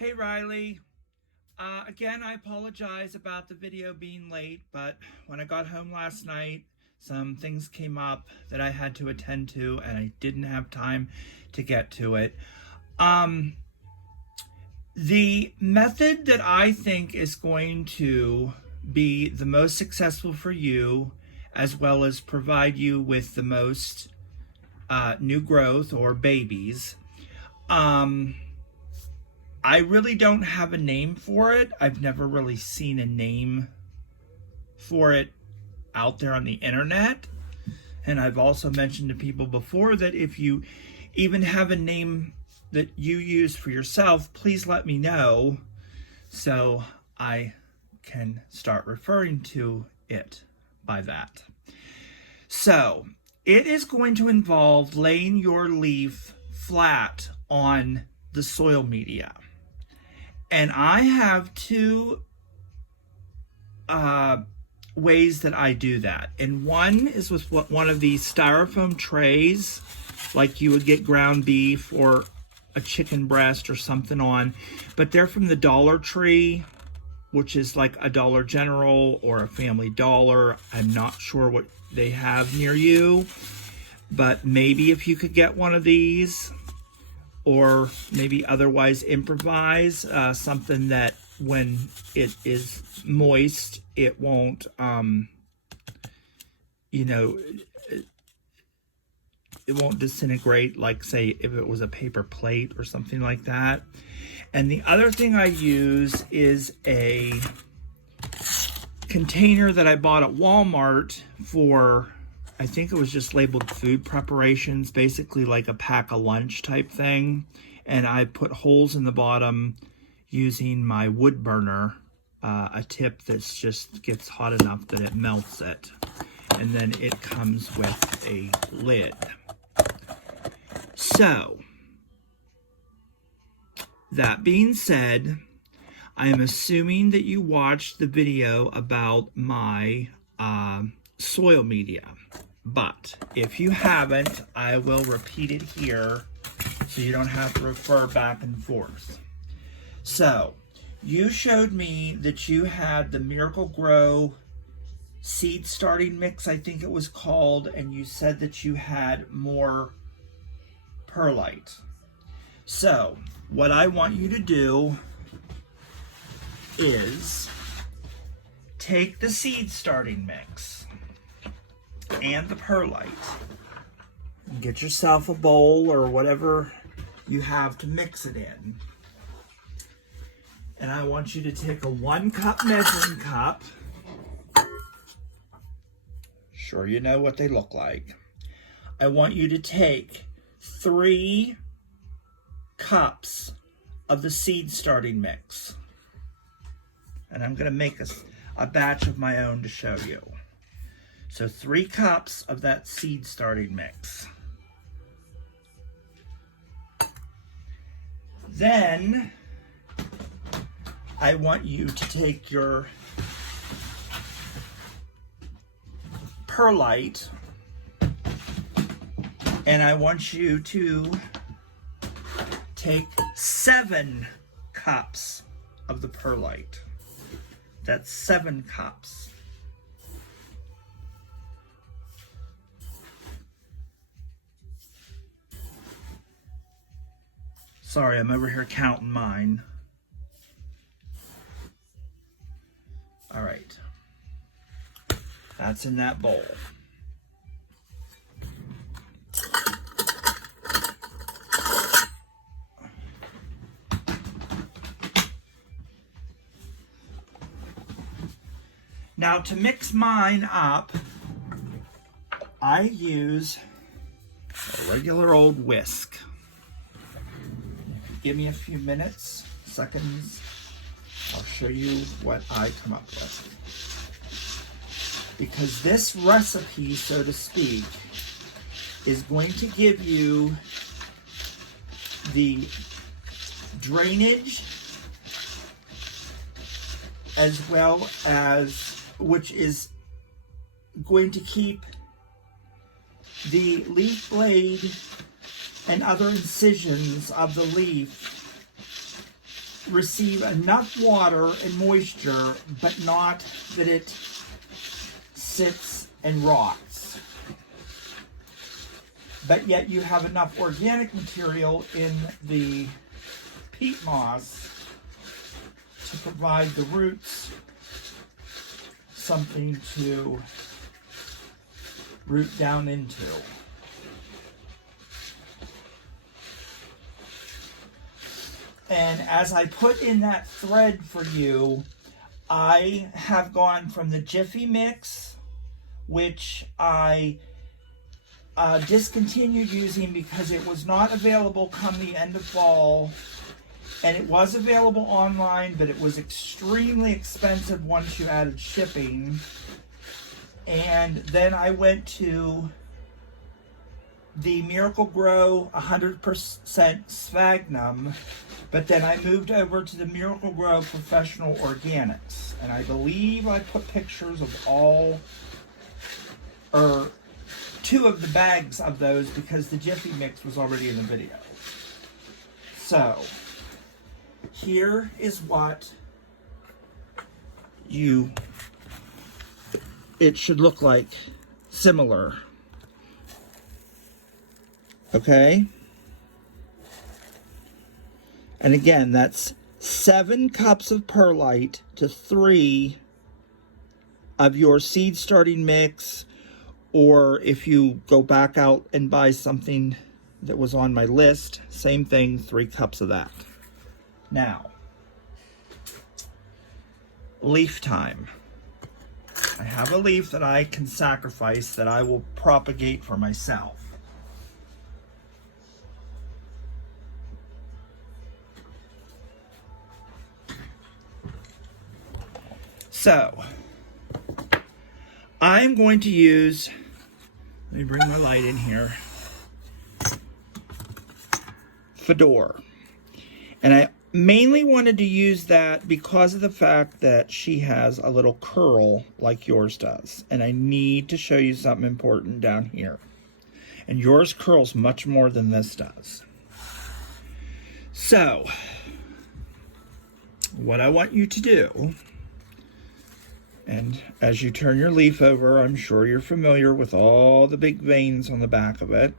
Hey Riley, again I apologize about the video being late, but when I got home last night some things came up that I had to attend to and I didn't have time to get to it. The method that I think is going to be the most successful for you, as well as provide you with the most new growth or babies, I really don't have a name for it. I've never really seen a name for it out there on the internet. And I've also mentioned to people before that if you even have a name that you use for yourself, please let me know so I can start referring to it by that. So it is going to involve laying your leaf flat on the soil media. And I have two ways that I do that. And one is with one of these styrofoam trays, like you would get ground beef or a chicken breast or something on. But they're from the Dollar Tree, which is like a Dollar General or a Family Dollar. I'm not sure what they have near you, but maybe if you could get one of these, or maybe otherwise improvise something that when it is moist, it won't, it won't disintegrate, like say if it was a paper plate or something like that. And the other thing I use is a container that I bought at Walmart for, I think it was just labeled food preparations, basically like a pack a lunch type thing. And I put holes in the bottom using my wood burner, a tip that's just gets hot enough that it melts it. And then it comes with a lid. So, that being said, I am assuming that you watched the video about my soil media. But if you haven't, I will repeat it here so you don't have to refer back and forth. So, you showed me that you had the Miracle Grow seed starting mix, I think it was called, and you said that you had more perlite. So, what I want you to do is take the seed starting mix and the perlite. Get yourself a bowl or whatever you have to mix it in. And I want you to take a 1 cup measuring cup. Sure you know what they look like. I want you to take 3 cups of the seed starting mix. And I'm going to make a batch of my own to show you. So 3 cups of that seed starting mix. Then I want you to take your perlite and I want you to take 7 cups of the perlite. That's 7 cups. Sorry, I'm over here counting mine. All right. That's in that bowl. Now to mix mine up, I use a regular old whisk. Give me a few minutes, seconds, I'll show you what I come up with. Because this recipe, so to speak, is going to give you the drainage as well as, which is going to keep the leaf blade and other incisions of the leaf receive enough water and moisture, but not that it sits and rots. But yet you have enough organic material in the peat moss to provide the roots something to root down into. And as I put in that thread for you, I have gone from the Jiffy Mix, which I discontinued using because it was not available come the end of fall. And it was available online, but it was extremely expensive once you added shipping. And then I went to the Miracle Grow 100% Sphagnum, but then I moved over to the Miracle Grow Professional Organics. And I believe I put pictures of all, or 2 of the bags of those, because the Jiffy Mix was already in the video. So, here is what it should look like, similar. Okay? And again, that's 7 cups of perlite to 3 of your seed starting mix, or if you go back out and buy something that was on my list, same thing, 3 cups of that. Now, leaf time. I have a leaf that I can sacrifice that I will propagate for myself. So, I'm going to use, let me bring my light in here, Fedor. And I mainly wanted to use that because of the fact that she has a little curl like yours does. And I need to show you something important down here. And yours curls much more than this does. So, what I want you to do, and as you turn your leaf over, I'm sure you're familiar with all the big veins on the back of it.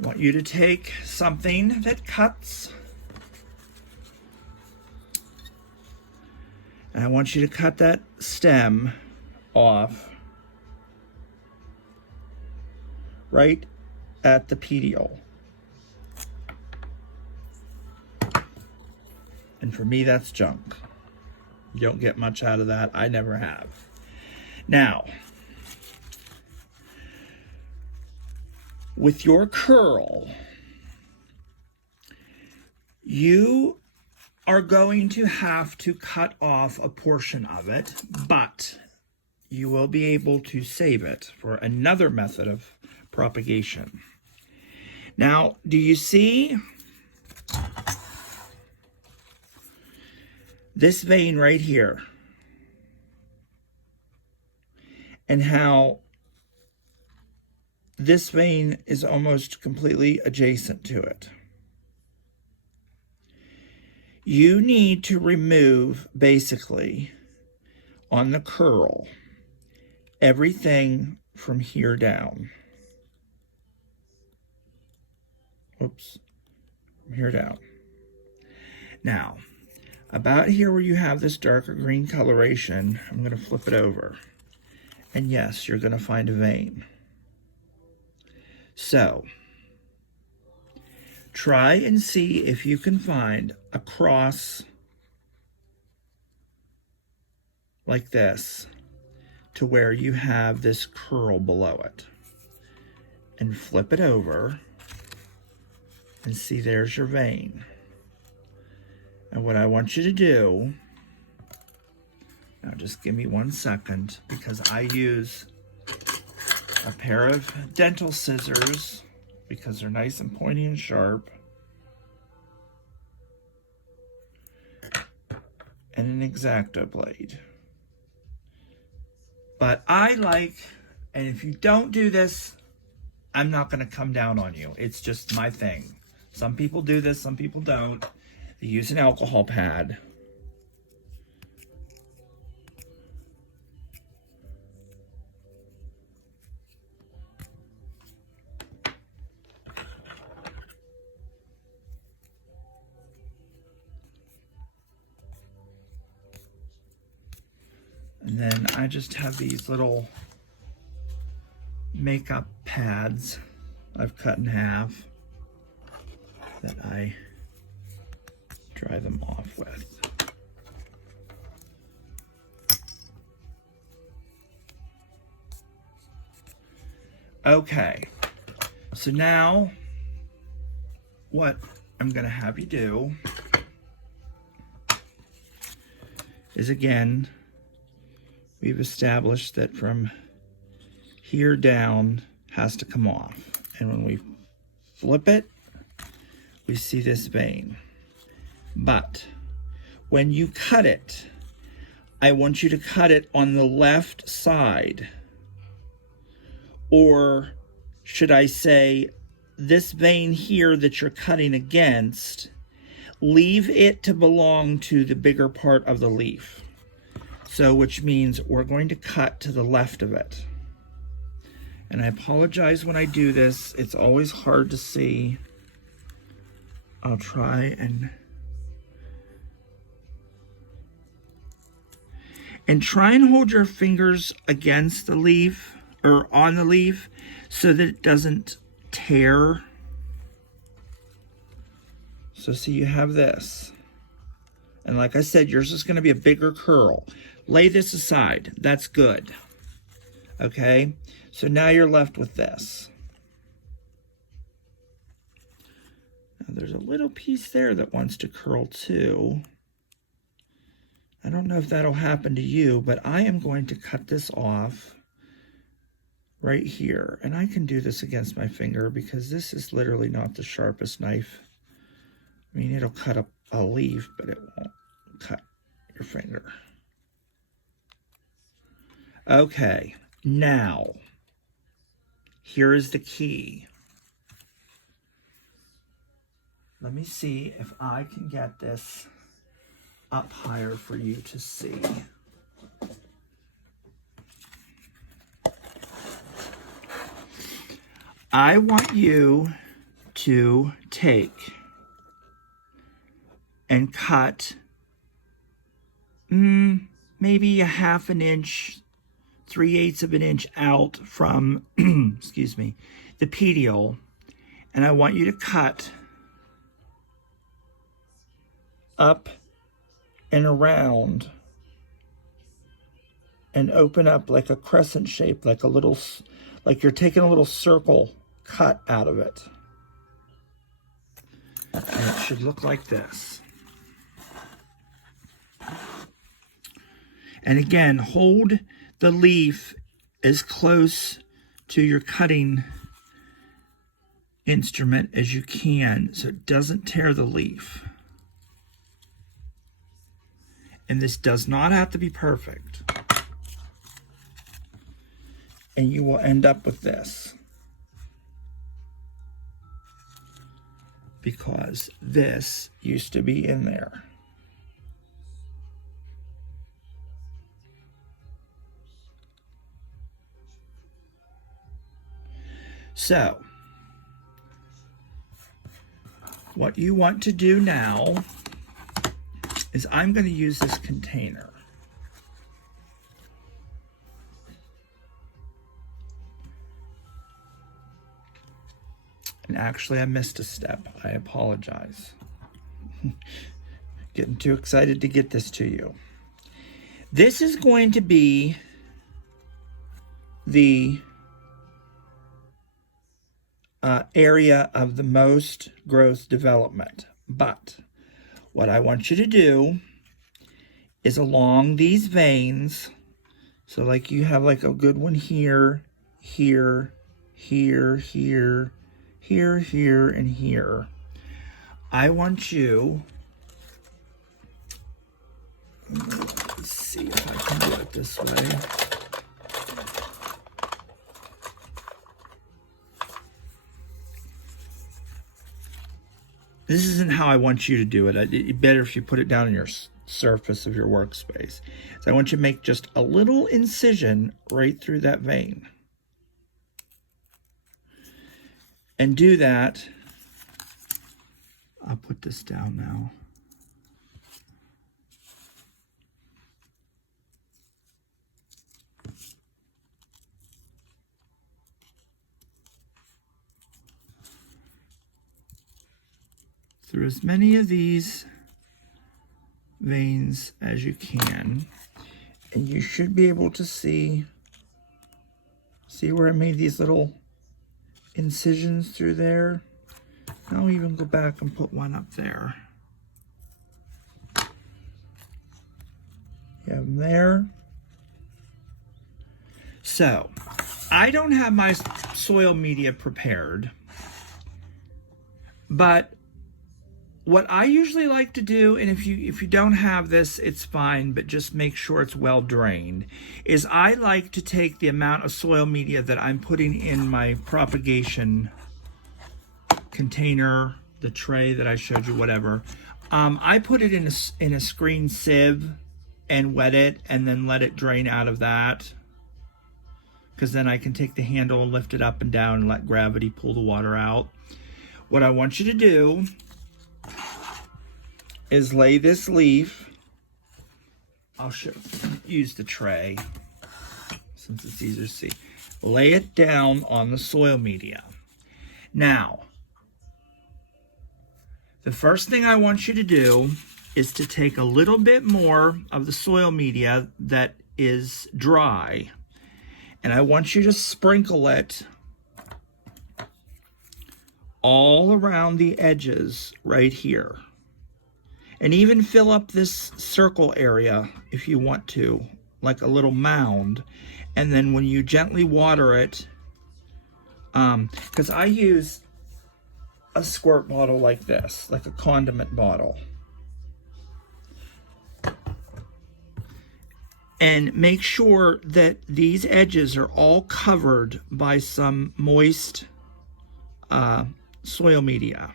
I want you to take something that cuts, and I want you to cut that stem off right at the petiole. And for me, that's junk. You don't get much out of that. I never have. Now, with your curl, you are going to have to cut off a portion of it, but you will be able to save it for another method of propagation. Now, do you see this vein right here? And how this vein is almost completely adjacent to it. You need to remove, basically, on the curl, everything from here down. Oops, from here down. Now, about here where you have this darker green coloration, I'm going to flip it over. And yes, you're going to find a vein. So, try and see if you can find a cross like this to where you have this curl below it. And flip it over and see there's your vein. And what I want you to do, now just give me 1 second, because I use a pair of dental scissors because they're nice and pointy and sharp, and an X-Acto blade. But I like, and if you don't do this, I'm not going to come down on you. It's just my thing. Some people do this, some people don't. use an alcohol pad. And then I just have these little makeup pads I've cut in half that I dry them off with. Okay, so now what I'm gonna have you do is, again, we've established that from here down has to come off. And when we flip it, we see this vein. But when you cut it, I want you to cut it on the left side. Or should I say, this vein here that you're cutting against, leave it to belong to the bigger part of the leaf. So, which means we're going to cut to the left of it. And I apologize when I do this. It's always hard to see. I'll try and try and hold your fingers against the leaf or on the leaf so that it doesn't tear. So see, you have this. And like I said, yours is going to be a bigger curl. Lay this aside. That's good. Okay? So now you're left with this. Now there's a little piece there that wants to curl too. I don't know if that'll happen to you, but I am going to cut this off right here. And I can do this against my finger because this is literally not the sharpest knife. I mean, it'll cut a leaf, but it won't cut your finger. Okay, now, here is the key. Let me see if I can get this up higher for you to see. I want you to take and cut maybe a half an inch, 3/8 of an inch out from, excuse me, the petiole. And I want you to cut up and around and open up like a crescent shape, like a little, like you're taking a little circle cut out of it. And it should look like this. And again, hold the leaf as close to your cutting instrument as you can so it doesn't tear the leaf. And this does not have to be perfect. And you will end up with this. Because this used to be in there. So, what you want to do now is I'm going to use this container. And actually, I missed a step. I apologize. Getting too excited to get this to you. This is going to be the area of the most growth development. But what I want you to do is along these veins, so like you have like a good one here, here, here, here, here, here, and here. I want you, let's see if I can do it this way. this isn't how I want you to do it. It's better if you put it down on your surface of your workspace. So I want you to make just a little incision right through that vein. And do that. I'll put this down now. Through as many of these veins as you can, and you should be able to see where I made these little incisions through there. I'll even go back and put one up there. You have them there. So, I don't have my soil media prepared, but what I usually like to do, and if you don't have this, it's fine, but just make sure it's well drained, is I like to take the amount of soil media that I'm putting in my propagation container, the tray that I showed you, whatever. I put it in a screen sieve and wet it, and then let it drain out of that, because then I can take the handle and lift it up and down and let gravity pull the water out. What I want you to do is lay this leaf. I'll use the tray since it's easier to see. Lay it down on the soil media. Now, the first thing I want you to do is to take a little bit more of the soil media that is dry, and I want you to sprinkle it all around the edges right here. And even fill up this circle area if you want to, like a little mound. And then when you gently water it, because I use a squirt bottle like this, like a condiment bottle. And make sure that these edges are all covered by some moist soil media.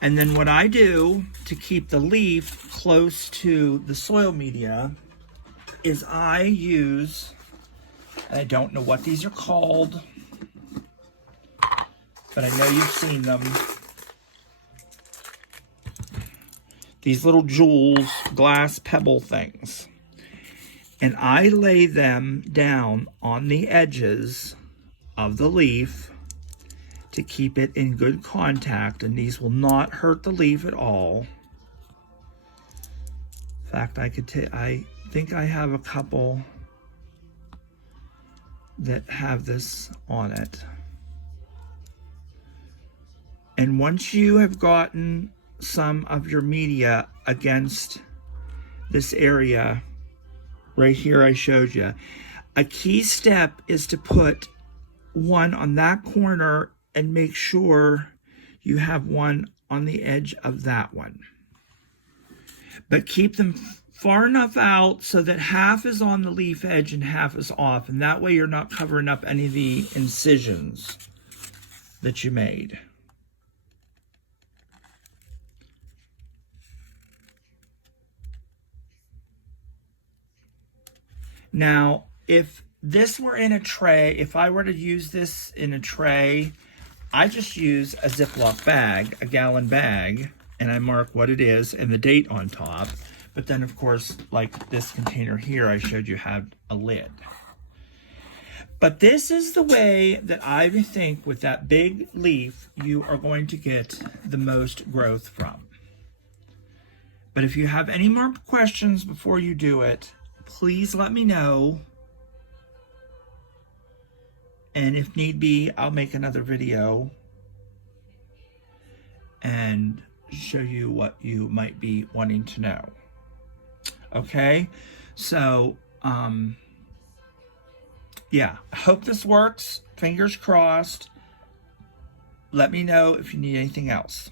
And then what I do to keep the leaf close to the soil media is I use, I don't know what these are called, but I know you've seen them. These little jewels, glass pebble things. And I lay them down on the edges of the leaf to keep it in good contact, and these will not hurt the leaf at all. In fact, I think I have a couple that have this on it. And once you have gotten some of your media against this area right here I showed you, a key step is to put one on that corner and make sure you have one on the edge of that one. But keep them far enough out so that half is on the leaf edge and half is off, and that way you're not covering up any of the incisions that you made. Now, if this were in a tray, if I were to use this in a tray, I just use a Ziploc bag, a gallon bag, and I mark what it is and the date on top. But then, of course, like this container here I showed you had a lid. But this is the way that I think with that big leaf you are going to get the most growth from. But if you have any more questions before you do it, please let me know. And if need be, I'll make another video and show you what you might be wanting to know. Okay, so yeah, I hope this works. Fingers crossed. Let me know if you need anything else.